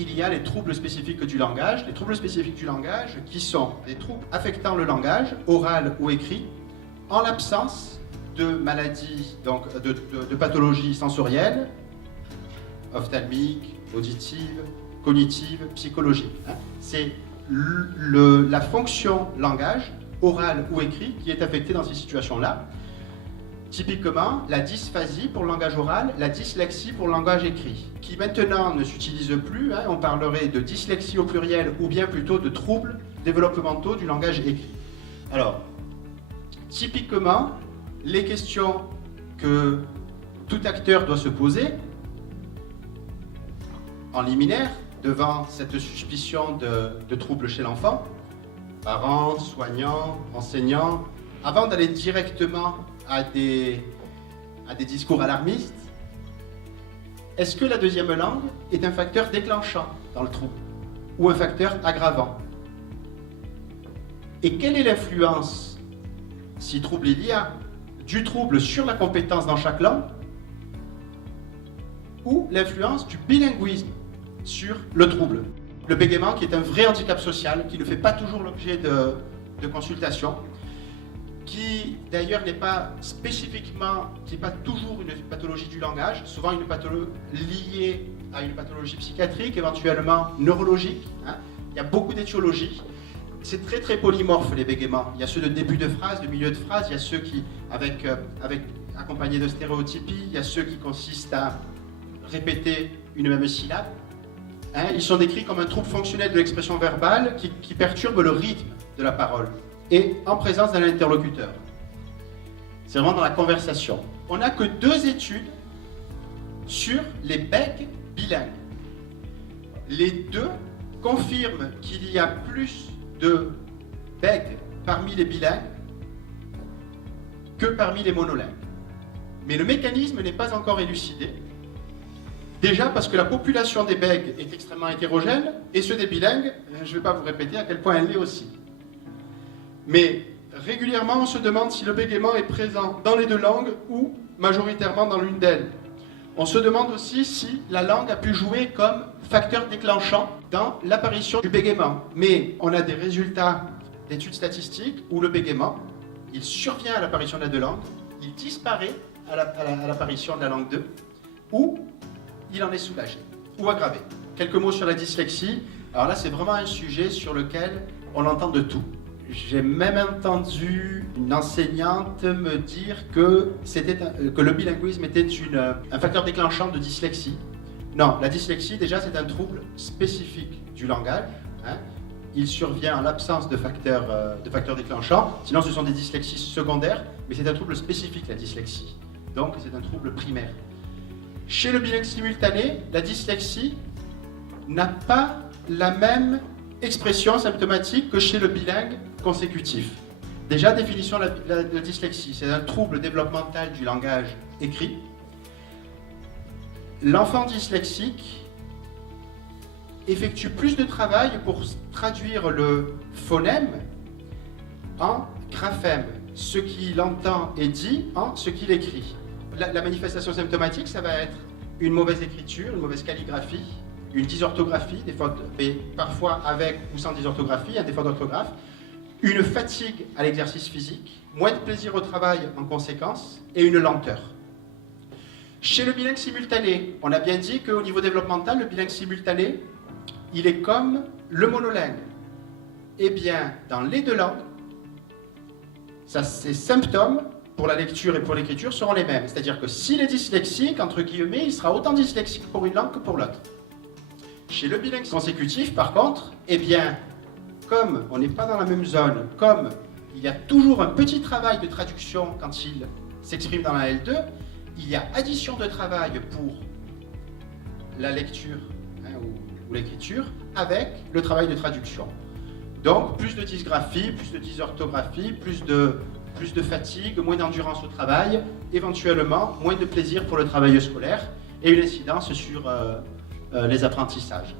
il y a les troubles spécifiques du langage. Les troubles spécifiques du langage qui sont des troubles affectant le langage, oral ou écrit, en l'absence de maladies, donc de pathologies sensorielles, ophtalmiques, auditives, cognitives, psychologiques. C'est la fonction langage, oral ou écrit, qui est affectée dans ces situations-là. Typiquement, la dysphasie pour le langage oral, la dyslexie pour le langage écrit, qui maintenant ne s'utilise plus. On parlerait de dyslexie au pluriel ou bien plutôt de troubles développementaux du langage écrit. Alors, typiquement, les questions que tout acteur doit se poser en liminaire devant cette suspicion de troubles chez l'enfant, parents, soignants, enseignants, avant d'aller directement à des discours alarmistes, est-ce que la deuxième langue est un facteur déclenchant dans le trouble ou un facteur aggravant? Et quelle est l'influence, si trouble il y a, du trouble sur la compétence dans chaque langue ou l'influence du bilinguisme sur le trouble? Le bégaiement qui est un vrai handicap social, qui ne fait pas toujours l'objet de consultation, qui d'ailleurs n'est pas spécifiquement, qui n'est pas toujours une pathologie du langage, souvent une pathologie liée à une pathologie psychiatrique, éventuellement neurologique. Il y a beaucoup d'étiologies. C'est très très polymorphe les bégaiements. Il y a ceux de début de phrase, de milieu de phrase, il y a ceux qui, accompagnés de stéréotypies, il y a ceux qui consistent à répéter une même syllabe. Ils sont décrits comme un trouble fonctionnel de l'expression verbale qui perturbe le rythme de la parole et en présence d'un interlocuteur. C'est vraiment dans la conversation. On n'a que 2 études sur les bègues bilingues. Les 2 confirment qu'il y a plus de bègues parmi les bilingues que parmi les monolingues. Mais le mécanisme n'est pas encore élucidé. Déjà parce que la population des bègues est extrêmement hétérogène et ceux des bilingues, je ne vais pas vous répéter à quel point elle l'est aussi. Mais régulièrement, on se demande si le bégaiement est présent dans les 2 langues ou majoritairement dans l'une d'elles. On se demande aussi si la langue a pu jouer comme facteur déclenchant dans l'apparition du bégaiement. Mais on a des résultats d'études statistiques où le bégaiement, il survient à l'apparition de la 2 langues, il disparaît à l'apparition de la langue 2, ou il en est soulagé ou aggravé. Quelques mots sur la dyslexie. Alors là, c'est vraiment un sujet sur lequel on entend de tout. J'ai même entendu une enseignante me dire que le bilinguisme était un facteur déclenchant de dyslexie. Non, la dyslexie, déjà, c'est un trouble spécifique du langage. Il survient en l'absence de facteurs déclenchants. Sinon, ce sont des dyslexies secondaires, mais c'est un trouble spécifique, la dyslexie. Donc, c'est un trouble primaire. Chez le bilingue simultané, la dyslexie n'a pas la même expression symptomatique que chez le bilingue consécutif. Déjà, définition de la dyslexie, c'est un trouble développemental du langage écrit. L'enfant dyslexique effectue plus de travail pour traduire le phonème en graphème, ce qu'il entend et dit en ce qu'il écrit. La manifestation symptomatique, ça va être une mauvaise écriture, une mauvaise calligraphie, une dysorthographie, mais parfois avec ou sans dysorthographie, un défaut d'orthographe, une fatigue à l'exercice physique, moins de plaisir au travail en conséquence, et une lenteur. Chez le bilingue simultané, on a bien dit qu'au niveau développemental, le bilingue simultané, il est comme le monolingue. Eh bien, dans les 2 langues, ces symptômes pour la lecture et pour l'écriture seront les mêmes. C'est-à-dire que s'il est dyslexique, entre guillemets, il sera autant dyslexique pour une langue que pour l'autre. Chez le bilingue consécutif, par contre, eh bien, comme on n'est pas dans la même zone, comme il y a toujours un petit travail de traduction quand il s'exprime dans la L2, il y a addition de travail pour la lecture ou l'écriture avec le travail de traduction. Donc, plus de dysgraphie, plus de dysorthographie, plus de fatigue, moins d'endurance au travail, éventuellement moins de plaisir pour le travail scolaire et une incidence sur les apprentissages.